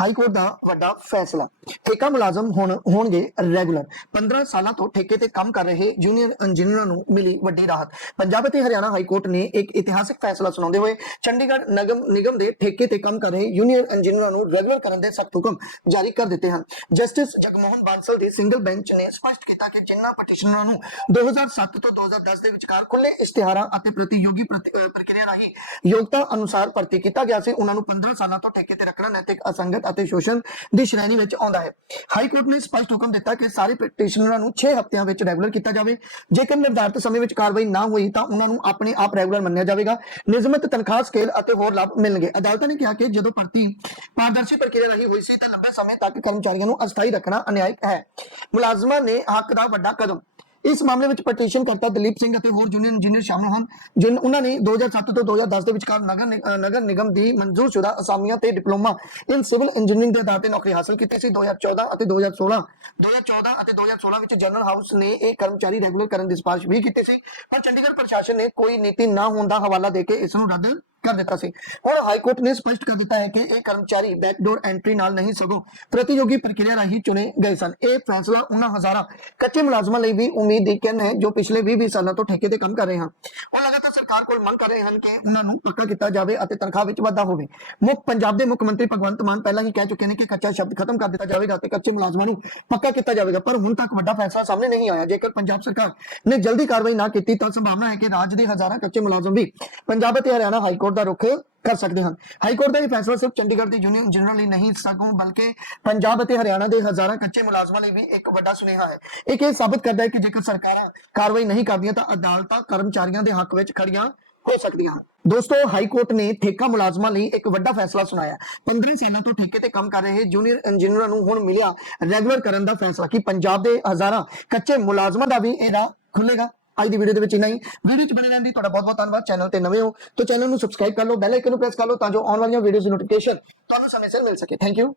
High court ਦਾ ਵੱਡਾ ਫੈਸਲਾ। ਠੇਕਾ ਮੁਲਾਜ਼ਮ ਹੁਣ ਹੋਣਗੇ ਰੈਗੂਲਰ। 15 ਸਾਲਾਂ ਤੋਂ ਠੇਕੇ ਤੇ ਕੰਮ ਕਰ ਰਹੇ ਜੂਨੀਅਰ ਇੰਜੀਨੀਅਰਾਂ ਨੂੰ ਮਿਲੀ ਵੱਡੀ ਰਾਹਤ। ਪੰਜਾਬ ਅਤੇ ਹਰਿਆਣਾ ਹਾਈ ਕੋਰਟ ਨੇ ਇੱਕ ਇਤਿਹਾਸਕ ਫੈਸਲਾ ਸੁਣਾਉਂਦੇ ਹੋਏ ਚੰਡੀਗੜ੍ਹ ਨਗਮ ਨਿਗਮ ਦੇ ਠੇਕੇ ਤੇ ਕੰਮ ਕਰ ਰਹੇ ਜੂਨੀਅਰ ਇੰਜੀਨੀਅਰਾਂ ਨੂੰ ਰੈਗੂਲਰ ਕਰਨ ਦੇ ਸਖਤ ਹੁਕਮ ਜਾਰੀ ਕਰ ਦਿੱਤੇ ਹਨ। ਜਸਟਿਸ ਜਗਮੋਹਨ ਬਾਂਸਲ ਦੀ ਸਿੰਗਲ ਬੈਂਚ ਨੇ ਸਪਸ਼ਟ ਕੀਤਾ ਕਿ ਜਿਨ੍ਹਾਂ ਪਟੀਸ਼ਨਰਾਂ ਨੂੰ 2007 ਤੋਂ 2010 ਦੇ ਵਿਚਕਾਰ ਖੁੱਲੇ ਇਸ਼ਤਿਹਾਰਾਂ ਅਤੇ ਪ੍ਰਤੀਯੋਗੀ ਪ੍ਰਕਿਰਿਆ ਰਾਹੀਂ ਯੋਗਤਾ ਅਨੁਸਾਰ ਭਰਤੀ ਕੀਤਾ ਗਿਆ ਸੀ, ਉਹਨਾਂ ਨੂੰ 15 ਸਾਲਾਂ ਤੋਂ ਠੇਕੇ ਤੇ ਰੱਖਣਾ ਨੈਤਿਕ ਅਸੰਗਤ ਅਤੇ ਸ਼ੋਸ਼ਣ ਦੀ ਸ਼੍ਰੇਣੀ ਵਿੱਚ ਆਉਂਦਾ ਹੈ। ਹਾਈ ਕੋਰਟ ਨੇ ਸਪਸ਼ਟ ਹੁਕਮ ਦਿੱਤਾ ਕਿ ਸਾਰੇ ਪਟੀਸ਼ਨਰਾਂ ਨੂੰ 6 ਹਫ਼ਤਿਆਂ ਵਿੱਚ ਰੈਗੂਲਰ ਕੀਤਾ ਜਾਵੇ। ਜੇਕਰ ਨਿਰਧਾਰਿਤ ਸਮੇਂ ਵਿੱਚ ਕਾਰਵਾਈ ਨਾ ਹੋਈ ਤਾਂ ਉਹਨਾਂ ਨੂੰ ਆਪਣੇ ਆਪ ਰੈਗੂਲਰ ਮੰਨਿਆ ਜਾਵੇਗਾ। ਨਿਯਮਿਤ ਤਨਖਾਹ ਸਕੇਲ ਅਤੇ ਹੋਰ ਲਾਭ ਮਿਲਣਗੇ। ਅਦਾਲਤਾਂ ਨੇ ਕਿਹਾ ਕਿ ਜਦੋਂ ਭਰਤੀ ਪਾਰਦਰਸ਼ੀ ਪ੍ਰਕਿਰਿਆ ਰਾਹੀਂ ਹੋਈ ਸੀ ਤਾਂ ਲੰਬੇ ਸਮੇਂ ਤੱਕ ਕਰਮਚਾਰੀਆਂ ਨੂੰ ਅਸਥਾਈ ਰੱਖਣਾ ਅਨਿਆਇਕ ਹੈ। ਮੁਲਾਜ਼ਮਾਂ ਨੇ ਹੱਕ ਦਾ ਵੱਡਾ ਕਦਮ ਇਸ ਮਾਮਲੇ ਵਿੱਚ ਪਟੀਸ਼ਨ ਕਰਤਾ ਦਲੀਪ ਸਿੰਘ ਅਤੇ ਹੋਰ ਜੂਨੀਅਰ ਇੰਜੀਨੀਅਰ ਸ਼ਾਮਲ ਹਨ, ਜਿਨ ਉਹਨਾਂ ਨੇ 2007 ਤੋਂ 2010 ਦੇ ਵਿਚਕਾਰ ਨਗਰ ਨਗਰ ਨਿਗਮ ਦੀ ਮਨਜ਼ੂਰਸ਼ੁਦਾ ਅਸਾਮੀਆਂ ਤੇ ਡਿਪਲੋਮਾ ਇਨ ਸਿਵਲ ਇੰਜੀਨੀਅਰਿੰਗ ਦੇ ਆਧਾਰ ਤੇ ਨੌਕਰੀ ਹਾਸਲ ਕੀਤੀ ਸੀ। 2014 ਅਤੇ 2016 2014 ਅਤੇ 2016 ਵਿੱਚ ਜਨਰਲ ਹਾਊਸ ਨੇ ਇਹ ਕਰਮਚਾਰੀ ਰੈਗੂਲਰ ਕਰਨ ਦੀ ਸਿਫਾਰਿਸ਼ ਵੀ ਕੀਤੀ ਸੀ, ਪਰ ਚੰਡੀਗੜ੍ਹ ਪ੍ਰਸ਼ਾਸਨ ਨੇ ਕੋਈ ਨੀਤੀ ਨਾ ਹੋਣ ਦਾ ਹਵਾਲਾ ਦੇ ਕੇ ਇਸ ਨੂੰ ਰੱਦ ਕਰ ਦਿੱਤਾ ਸੀ। ਹੁਣ ਹਾਈ ਕੋਰਟ ਨੇ ਸਪਸ਼ਟ ਕਰ ਦਿੱਤਾ ਹੈ ਕਿ ਇਹ ਕਰਮਚਾਰੀ ਬੈਕਡੋਰ ਐਂਟਰੀ ਨਾਲ ਨਹੀਂ ਸਗੋਂ ਪ੍ਰਤੀਯੋਗੀ ਪ੍ਰਕਿਰਿਆ ਰਾਹੀਂ ਚੁਣੇ ਗਏ ਸਨ। ਇਹ ਫੈਸਲਾ ਉਹਨਾਂ ਹਜ਼ਾਰਾਂ ਕੱਚੇ ਮੁਲਾਜ਼ਮਾਂ ਲਈ ਵੀ ਉਮੀਦ ਦੀ ਕਿਰਨ ਹੈ ਜੋ ਪਿਛਲੇ 20-20 ਸਾਲਾਂ ਤੋਂ ਠੇਕੇ ਤੇ ਕੰਮ ਕਰ ਰਹੇ ਹਨ। ਉਹ ਸਰਕਾਰ ਕੋਲ ਮੰਗ ਕਰ ਰਹੇ ਹਨ ਕਿ ਉਹਨਾਂ ਨੂੰ ਪੱਕਾ ਕੀਤਾ ਜਾਵੇ ਅਤੇ ਤਨਖਾਹ ਵਿੱਚ ਵਾਧਾ ਹੋਵੇ। ਮੁੱਖ ਪੰਜਾਬ ਦੇ ਮੁੱਖ ਮੰਤਰੀ ਭਗਵੰਤ ਮਾਨ ਪਹਿਲਾਂ ਹੀ ਕਹਿ ਚੁੱਕੇ ਨੇ ਕਿ ਕੱਚਾ ਸ਼ਬਦ ਖਤਮ ਕਰ ਦਿੱਤਾ ਜਾਵੇਗਾ ਤੇ ਕੱਚੇ ਮੁਲਾਜ਼ਮਾਂ ਨੂੰ ਪੱਕਾ ਕੀਤਾ ਜਾਵੇਗਾ, ਪਰ ਹੁਣ ਤੱਕ ਵੱਡਾ ਫੈਸਲਾ ਸਾਹਮਣੇ ਨਹੀਂ ਆਇਆ। ਜੇਕਰ ਪੰਜਾਬ ਸਰਕਾਰ ਨੇ ਜਲਦੀ ਕਾਰਵਾਈ ਨਾ ਕੀਤੀ ਤਾਂ ਸੰਭਾਵਨਾ ਹੈ ਕਿ ਰਾਜ ਦੇ ਹਜ਼ਾਰਾਂ ਕੱਚੇ ਮੁਲਾਜ਼ਮ ਵੀ ਪੰਜਾਬ ਅਤੇ ਹਰਿਆਣਾ ਹਾਈ ਕੋਰਟ ਦਾ ਰੁਖ ਕਰ ਸਕਦੇ ਹਨ ਹਾਈ ਕੋਰਟ ਦਾ ਇਹ ਫੈਸਲਾ ਸਿਰਫ ਚੰਡੀਗੜ੍ਹ ਦੀ ਯੂਨੀਅਨ ਜਨਰਲ ਲਈ ਨਹੀਂ ਸਗੋਂ ਬਲਕਿ ਪੰਜਾਬ ਅਤੇ ਹਰਿਆਣਾ ਦੇ ਹਜ਼ਾਰਾਂ ਕੱਚੇ ਮੁਲਾਜ਼ਮਾਂ ਲਈ ਵੀ ਇੱਕ ਵੱਡਾ ਸੁਨੇਹਾ ਹੈ। ਇਹ ਇਹ ਸਾਬਤ ਕਰਦਾ ਹੈ ਕਿ ਜੇਕਰ ਸਰਕਾਰਾਂ ਕਾਰਵਾਈ ਨਹੀਂ ਕਰਦੀਆਂ ਤਾਂ ਅਦਾਲਤਾਂ ਕਰਮਚਾਰੀਆਂ ਦੇ ਹੱਕ ਵਿੱਚ ਖੜੀਆਂ ਹੋ ਸਕਦੀਆਂ ਹਨ। ਦੋਸਤੋ ਹਾਈ ਕੋਰਟ ਨੇ ਠੇਕਾ ਮੁਲਾਜ਼ਮਾਂ ਲਈ ਇੱਕ ਵੱਡਾ ਫੈਸਲਾ ਸੁਣਾਇਆ। 15 ਸਾਲਾਂ ਤੋਂ ਠੇਕੇ ਤੇ ਕੰਮ ਕਰ ਰਹੇ ਜੂਨੀਅਰ ਇੰਜੀਨੀਅਰਾਂ ਨੂੰ ਹੁਣ ਮਿਲਿਆ ਰੈਗੂਲਰ ਕਰਨ ਦਾ ਫੈਸਲਾ ਕਿ ਪੰਜਾਬ ਦੇ ਹਜ਼ਾਰਾਂ ਕੱਚੇ ਮੁਲਾਜ਼ਮਾਂ ਦਾ ਵੀ ਇਹ ਰਾਹ ਖੁੱਲੇਗਾ ਅੱਜ ਦੀ ਵੀਡੀਓ ਦੇ ਵਿੱਚ ਇੰਨਾ ਹੀ। ਵੀਡੀਓ ਚ ਬਣੇ ਰਹਿਣ ਦੀ ਤੁਹਾਡਾ ਬਹੁਤ ਬਹੁਤ ਧੰਨਵਾਦ। ਚੈਨਲ ਤੇ ਨਵੇਂ ਹੋ ਤਾਂ ਚੈਨਲ ਨੂੰ ਸਬਸਕ੍ਰਾਈਬ ਕਰ ਲਓ ਬੈਲ ਆਈਕਨ ਨੂੰ ਪ੍ਰੈਸ ਕਰ ਲਓ ਤਾਂ ਜੋ ਆਉਣ ਵਾਲੀਆਂ ਵੀਡੀਓਜ਼ ਦੀ ਨੋਟੀਫਿਕੇਸ਼ਨ ਤੁਹਾਨੂੰ ਸਮੇਂ ਸਿਰ ਮਿਲ ਸਕੇ। Thank you